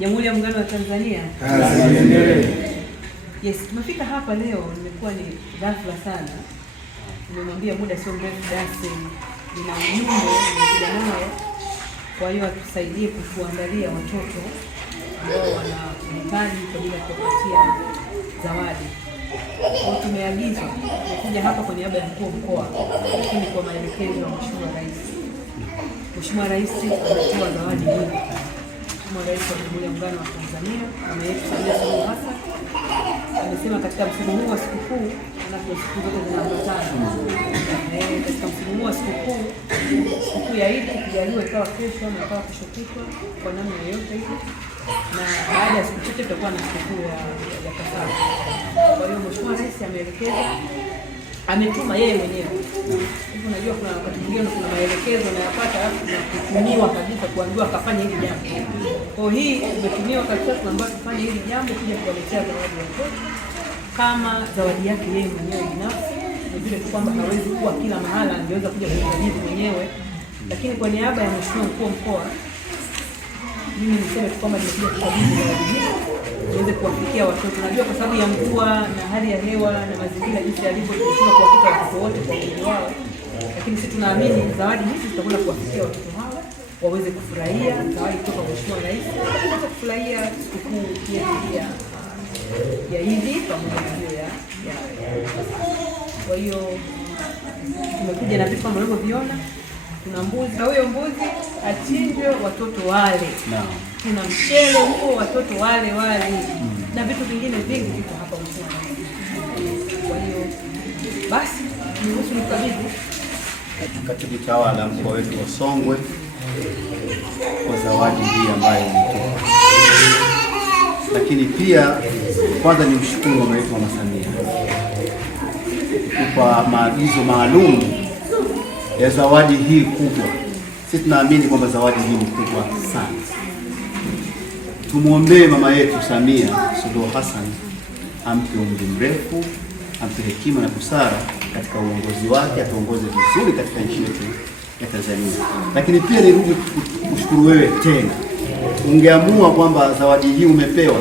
Jamhuri ya Muungano wa Tanzania. Yes, tumefika hapa leo, nimekuwa ni ghafla sana. Nimemwambia muda sio mrefu Dase nina ujumbe nimekuja nao, kwa hiyo atusaidie kutuandalia watoto ambao wana mahitaji kwa ajili ya kupatia zawadi. Kwa tumeagizwa kuja hapa kwa niaba ya mkuu wa mkoa, lakini kwa maelekezo ya Mheshimiwa Rais. Mheshimiwa Rais ametoa zawadi nyingi. Mheshimiwa Rais wa Jamhuri ya Muungano wa Tanzania Samia Suluhu Hassan amesema katika msimu huu wa sikukuu, na siku zote zinaambatana, katika msimu huu wa sikukuu ya Eid ikijaliwa ikawa kesho na ikawa kesho kutwa kwa namna yoyote ile, na baada ya siku chache tutakuwa na sikukuu ya Pasaka. Kwa hiyo Mheshimiwa Rais ameelekeza, ametuma yeye mwenyewe. Hivyo unajua kuna wakati mwingine kuna maelekezo unayapata na kutumiwa kabisa kuambiwa kafanya hili jambo. Kwa hii umetumiwa kabisa, tunaambiwa tufanye hili jambo kuja kuwaletea zawadi watoto kama zawadi yake yeye mwenyewe binafsi. Ni vile tu kwamba hawezi kuwa kila mahala, angeweza kuja kujadili mwenyewe, lakini kwa niaba ya Mheshimiwa mkuu wa mkoa mimi niseme tu kwamba nimekuja kukabidhi zawadi hii niweze kuwafikia watoto. Najua kwa sababu ya mvua na hali ya hewa na mazingira jinsi yalivyo, tunashindwa kuwafikia watoto wote kwa wingi wao, lakini sisi tunaamini zawadi hizi zitakwenda kuwafikia watoto hawa waweze kufurahia zawadi kutoka kwa Mheshimiwa Rais, waweze kufurahia sikukuu ya hivi pamoja na hiyo ya. Kwa hiyo tumekuja na vitu kama mnavyoviona. Tuna mbuzi, na huyo mbuzi achinjwe watoto wale. Tuna mchele huo watoto wale na vitu vingine vingi viko hapa Mheshimiwa. Kwa hiyo basi niruhusu nikabidhi Katibu Tawala mkoa wetu wa Songwe kwa zawadi hii ambayo imetoka. Lakini pia kwanza ni mshukuru mama yetu Mama Samia kwa maagizo maalum ya zawadi hii kubwa. Sisi tunaamini kwamba zawadi hii ni kubwa sana. Tumuombee mama yetu Samia Suluhu Hassan, ampe umri mrefu, ampe hekima na busara katika uongozi wake, atuongoze vizuri katika nchi yetu ya Tanzania. Lakini pia nirudi kushukuru wewe tena. Ungeamua kwamba zawadi hii umepewa,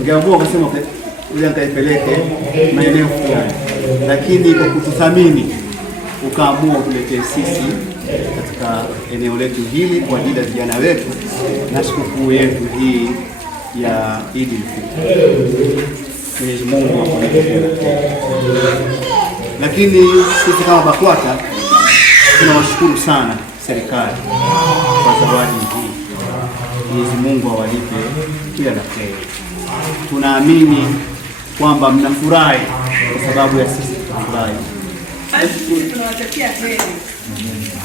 ungeamua kusema ule nikaipeleke maeneo fulani, lakini kwa kututhamini ukaamua utuletee sisi katika eneo letu hili kwa ajili ya vijana wetu na sikukuu yetu hii ya Eid al-Fitr. Mwenyezi Mungu akubariki. Lakini sisi kama BAKWATA tunawashukuru sana serikali kwa zawadi hii. Mwenyezi Mungu awalipe kila la kheri. Tunaamini kwamba mnafurahi kwa sababu ya sisi tunafurahi. Tunawatakia heri.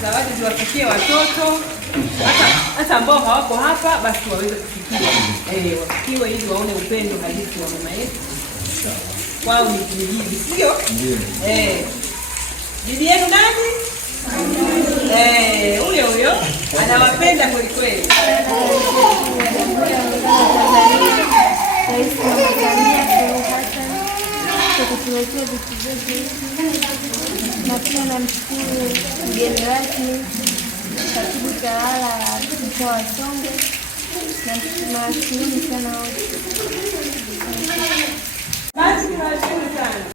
Zawadi ziwafikie watoto hata ambao hawako hapa, basi waweze kufikiwa. Wafikiwe ili waone upendo halisi wa mama yetu. Kwao ni bibi, sio? Ndio. Bibi yenu nani? Huyo anawapenda kweli kweli. Rais Mama Samia Suluhu Hassan kwa kutuletea vitu vyote, na pia namshukuru mgeni rasmi Katibu Tawala wa mkoa wa Songwe, na nawashukuru sana wote. Basi tunawashukuru sana.